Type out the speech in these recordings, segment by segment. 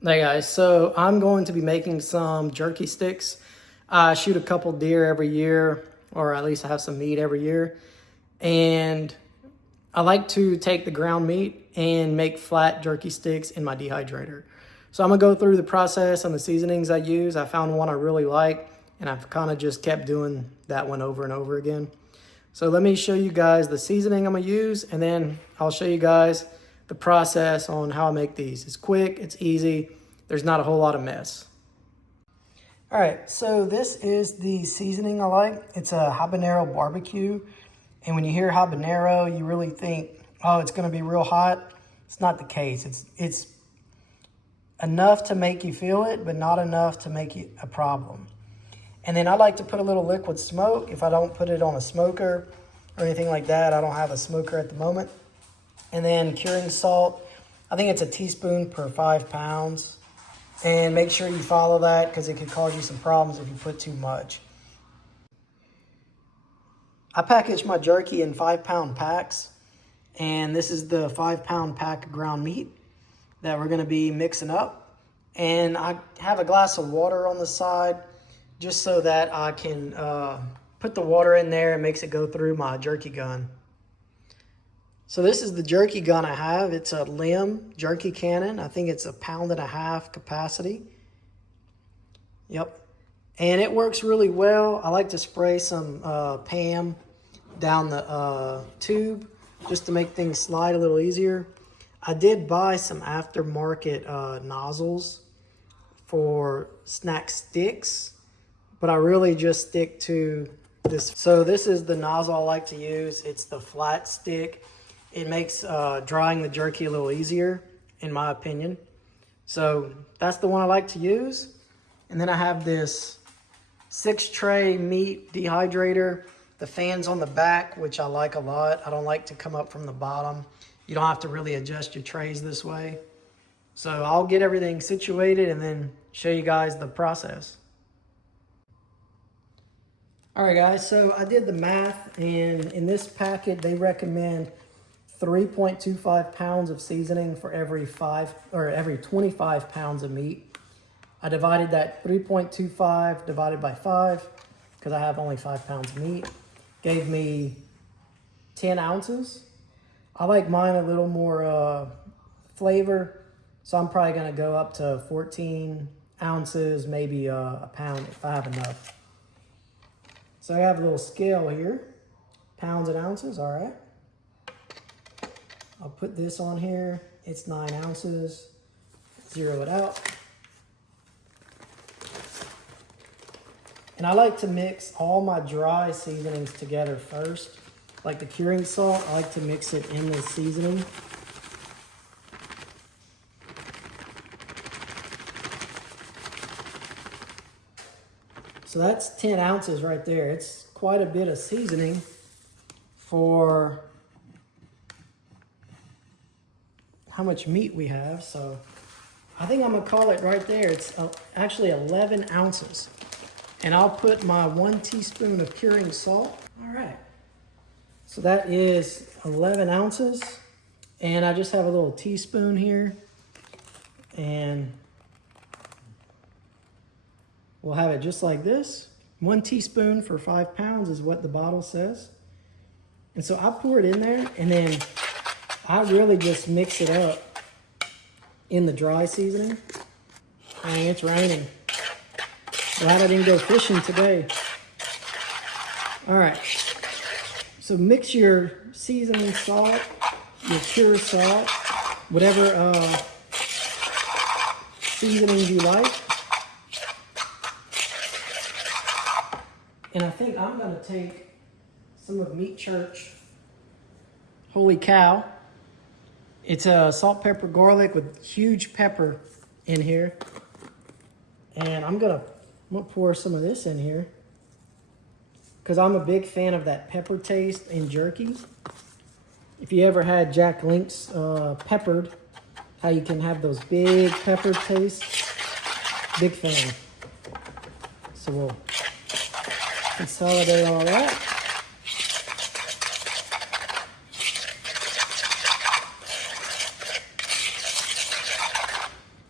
Hey guys, so I'm going to be making some jerky sticks. I shoot a couple deer every year, or at least I have some meat every year. And I like to take the ground meat and make flat jerky sticks in my dehydrator. So I'm gonna go through the process and the seasonings I use. I found one I really like, and I've kind of just kept doing that one over and over again. So let me show you guys the seasoning I'm gonna use, and then I'll show you guys the process on how I make these. It's quick, it's easy, there's not a whole lot of mess. All right, so this is the seasoning I like. It's a habanero barbecue. And when you hear habanero, you really think, oh, it's gonna be real hot. It's not the case. It's enough to make you feel it, but not enough to make it a problem. And then I like to put a little liquid smoke if I don't put it on a smoker or anything like that. I don't have a smoker at the moment. And then curing salt, I think it's a teaspoon per 5 pounds. And make sure you follow that because it could cause you some problems if you put too much. I package my jerky in 5-pound packs. And this is the 5-pound pack of ground meat that we're going to be mixing up. And I have a glass of water on the side just so that I can put the water in there and makes it go through my jerky gun. So this is the jerky gun I have. It's a limb jerky cannon. I think it's 1.5 pound capacity. Yep. And it works really well. I like to spray some Pam down the tube just to make things slide a little easier. I did buy some aftermarket nozzles for snack sticks, but I really just stick to this. So this is the nozzle I like to use. It's the flat stick. It makes drying the jerky a little easier, in my opinion. So that's the one I like to use. And then I have this 6-tray meat dehydrator. The fan's on the back, which I like a lot. I don't like to come up from the bottom. You don't have to really adjust your trays this way. So I'll get everything situated and then show you guys the process. All right, guys, so I did the math, and in this packet, they recommend 3.25 pounds of seasoning for every 25 pounds of meat. I divided that 3.25 divided by 5 because I have only 5 pounds of meat. Gave me 10 ounces. I like mine a little more flavor, so I'm probably gonna go up to 14 ounces, maybe a pound if I have enough. So I have a little scale here, pounds and ounces, all right. I'll put this on here. It's 9 ounces. Zero it out. And I like to mix all my dry seasonings together first. Like the curing salt, I like to mix it in the seasoning. So that's 10 ounces right there. It's quite a bit of seasoning for how much meat we have. So I think I'm gonna call it right there. It's actually 11 ounces. And I'll put my 1 teaspoon of curing salt. All right. So that is 11 ounces. And I just have a little teaspoon here. And we'll have it just like this. 1 teaspoon for 5 pounds is what the bottle says. And so I pour it in there, and then I really just mix it up in the dry seasoning. And it's raining. Glad I didn't go fishing today. All right. So mix your seasoning salt, your pure salt, whatever seasonings you like. And I think I'm gonna take some of Meat Church Holy Cow. It's a salt, pepper, garlic with huge pepper in here. And I'm gonna pour some of this in here because I'm a big fan of that pepper taste in jerky. If you ever had Jack Link's peppered, how you can have those big pepper tastes, big fan. So we'll consolidate all that.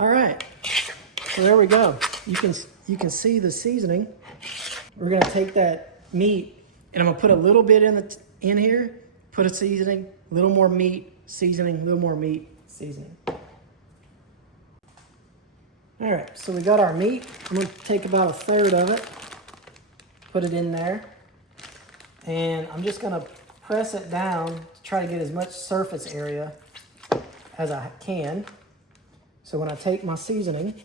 All right, so there we go. You can see the seasoning. We're gonna take that meat and I'm gonna put a little bit in here, put a seasoning, a little more meat, seasoning, a little more meat, seasoning. All right, so we got our meat. I'm gonna take about 1/3 of it, put it in there, and I'm just gonna press it down to try to get as much surface area as I can. So when I take my seasoning,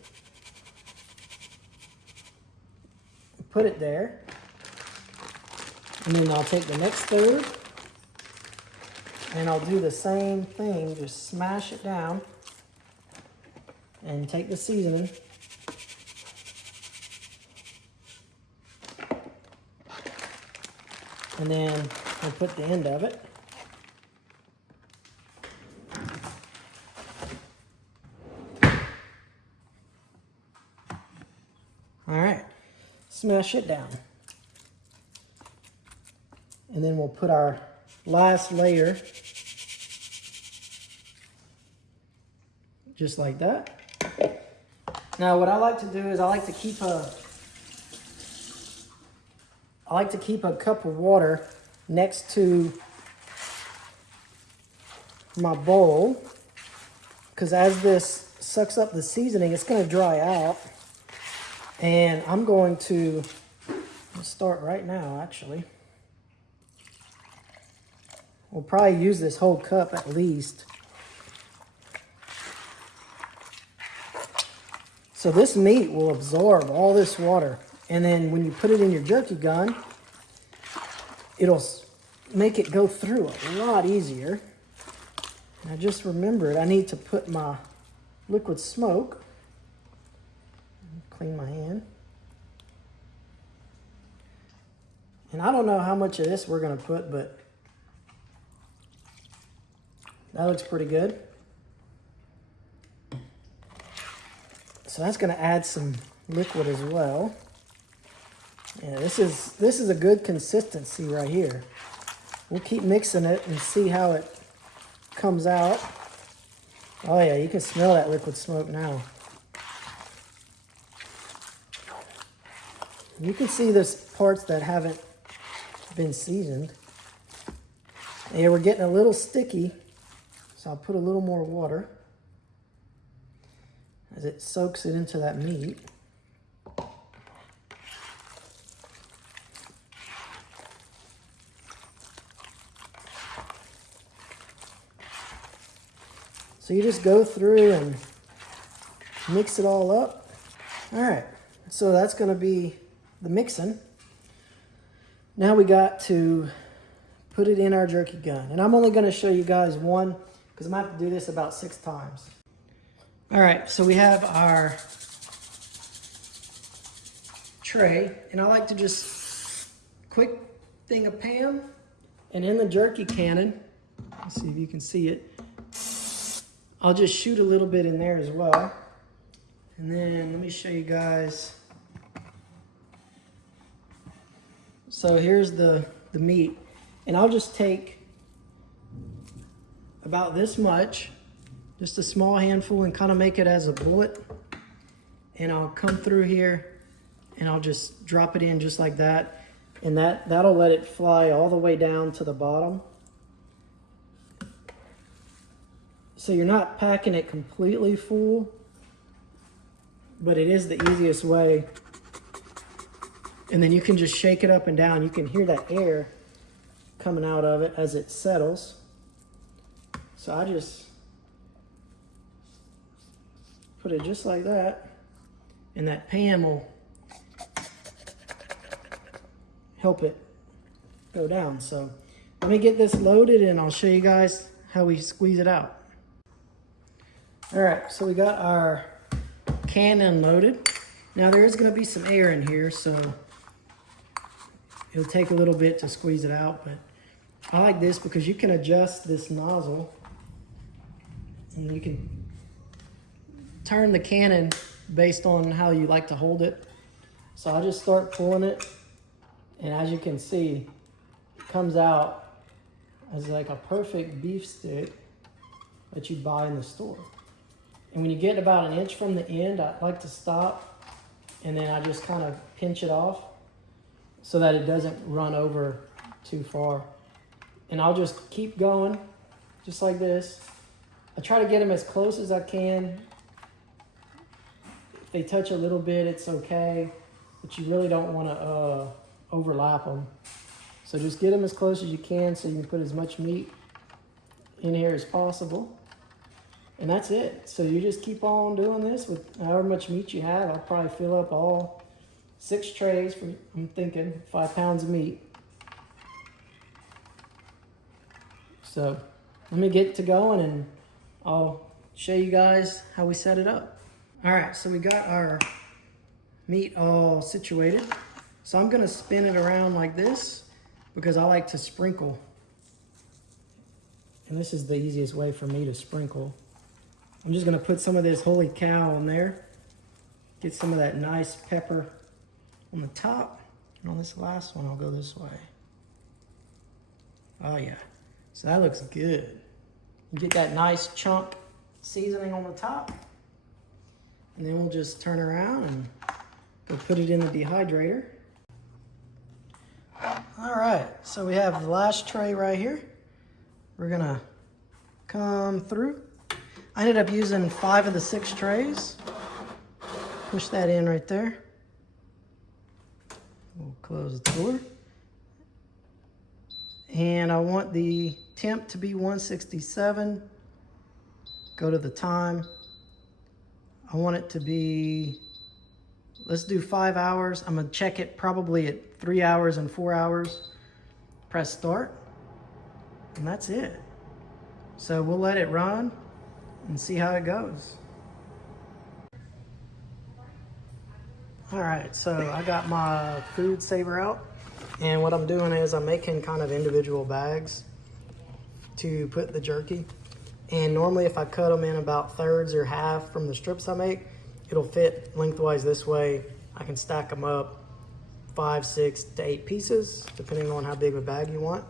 put it there, and then I'll take the next 1/3, and I'll do the same thing, just smash it down, and take the seasoning, and then I'll put the end of it. All right, smash it down. And then we'll put our last layer just like that. Now what I like to do is I like to keep a cup of water next to my bowl, because as this sucks up the seasoning, it's going to dry out. And I'm going to start right now, actually. We'll probably use this whole cup at least. So this meat will absorb all this water. And then when you put it in your jerky gun, it'll make it go through a lot easier. And I just remembered I need to put my liquid smoke. Clean my hand. And I don't know how much of this we're going to put, but that looks pretty good. So that's going to add some liquid as well. Yeah, this is a good consistency right here. We'll keep mixing it and see how it comes out. Oh yeah, you can smell that liquid smoke now. You can see there's parts that haven't been seasoned. Yeah, we're getting a little sticky, so I'll put a little more water as it soaks it into that meat. So you just go through and mix it all up. All right, so that's gonna be the mixing. Now we got to put it in our jerky gun. And I'm only gonna show you guys one, because I'm gonna have to do this about 6 times. All right, so we have our tray, and I like to just quick thing of Pam, and in the jerky cannon, let's see if you can see it, I'll just shoot a little bit in there as well. And then let me show you guys. So here's the meat, and I'll just take about this much, just a small handful, and kind of make it as a bullet. And I'll come through here and I'll just drop it in just like that. And that'll let it fly all the way down to the bottom. So you're not packing it completely full, but it is the easiest way. And then you can just shake it up and down. You can hear that air coming out of it as it settles. So I just put it just like that, and that pan will help it go down. So let me get this loaded and I'll show you guys how we squeeze it out. All right, so we got our cannon loaded. Now there is going to be some air in here, so it'll take a little bit to squeeze it out, but I like this because you can adjust this nozzle and you can turn the cannon based on how you like to hold it. So I just start pulling it, and as you can see, it comes out as like a perfect beef stick that you buy in the store. And when you get about an inch from the end, I like to stop, and then I just kind of pinch it off so that it doesn't run over too far. And I'll just keep going, just like this. I try to get them as close as I can. If they touch a little bit, it's okay, but you really don't want to overlap them. So just get them as close as you can so you can put as much meat in here as possible. And that's it. So you just keep on doing this with however much meat you have. I'll probably fill up all 6 trays for, I'm thinking, 5 pounds of meat. So let me get to going and I'll show you guys how we set it up. All right, so we got our meat all situated. So I'm gonna spin it around like this because I like to sprinkle. And this is the easiest way for me to sprinkle. I'm just gonna put some of this holy cow on there. Get some of that nice pepper on the top. And on this last one, I'll go this way. Oh yeah, so that looks good. You get that nice chunk seasoning on the top. And then we'll just turn around and go put it in the dehydrator. All right, so we have the last tray right here. We're gonna come through. I ended up using 5 of the 6 trays. Push that in right there. We'll close the door. And I want the temp to be 167. Go to the time. I want it to be, let's do 5 hours. I'm gonna check it probably at 3 hours and 4 hours. Press start, and that's it. So we'll let it run and see how it goes. All right, so I got my food saver out, and what I'm doing is I'm making kind of individual bags to put the jerky. And normally if I cut them in about thirds or half from the strips I make, it'll fit lengthwise this way. I can stack them up 5, 6 to 8 pieces, depending on how big of a bag you want.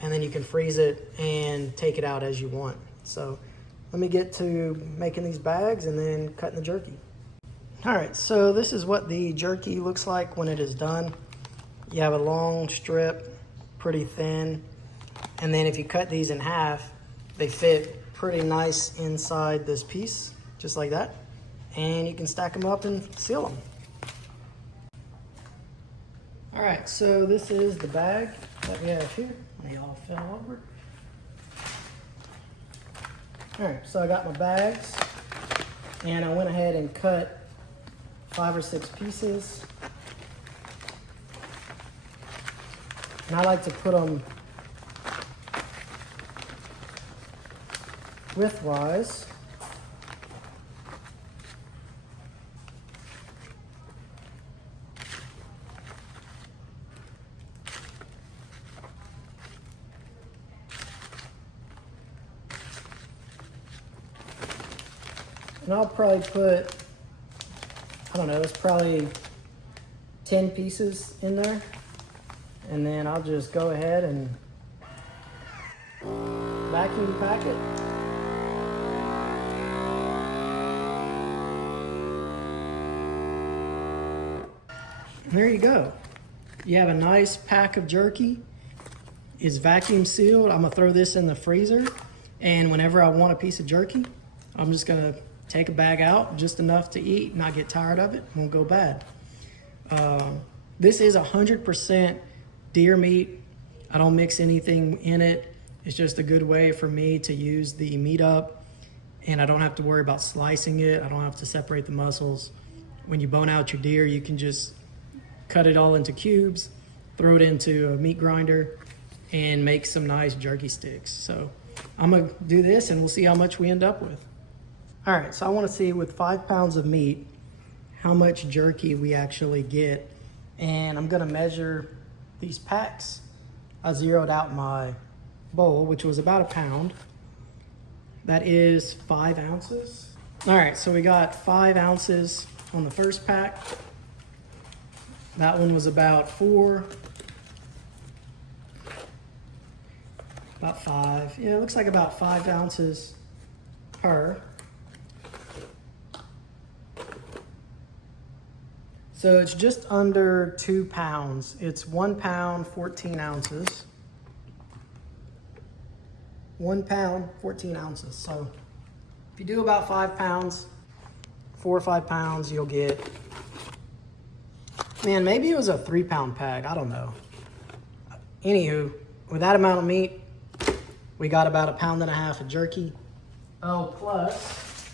And then you can freeze it and take it out as you want. So let me get to making these bags and then cutting the jerky. All right, so this is what the jerky looks like when it is done. You have a long strip, pretty thin. And then if you cut these in half, they fit pretty nice inside this piece, just like that. And you can stack them up and seal them. All right, so this is the bag that we have here. They all fell over. All right, so I got my bags, and I went ahead and cut 5 or 6 pieces. And I like to put them widthwise. And I'll probably put, I don't know, it's probably 10 pieces in there. And then I'll just go ahead and vacuum pack it. And there you go. You have a nice pack of jerky. It's vacuum sealed. I'm gonna throw this in the freezer. And whenever I want a piece of jerky, I'm just gonna take a bag out, just enough to eat, not get tired of it, won't go bad. This is 100% deer meat. I don't mix anything in it. It's just a good way for me to use the meat up, and I don't have to worry about slicing it. I don't have to separate the muscles. When you bone out your deer, you can just cut it all into cubes, throw it into a meat grinder, and make some nice jerky sticks. So I'm gonna do this and we'll see how much we end up with. All right, so I wanna see with 5 pounds of meat, how much jerky we actually get. And I'm gonna measure these packs. I zeroed out my bowl, which was about 1 pound. That is 5 ounces. All right, so we got 5 ounces on the first pack. That one was about 4, about 5. Yeah, it looks like about 5 ounces per. So it's just under 2 pounds. It's 1 pound, 14 ounces. 1 pound, 14 ounces. So if you do about 5 pounds, 4 or 5 pounds, you'll get, man, maybe it was a 3 pound pack. I don't know. Anywho, with that amount of meat, we got about 1.5 pounds of jerky. Oh, plus,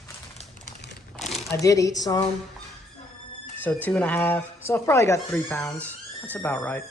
I did eat some, so 2.5. So I've probably got 3 pounds. That's about right.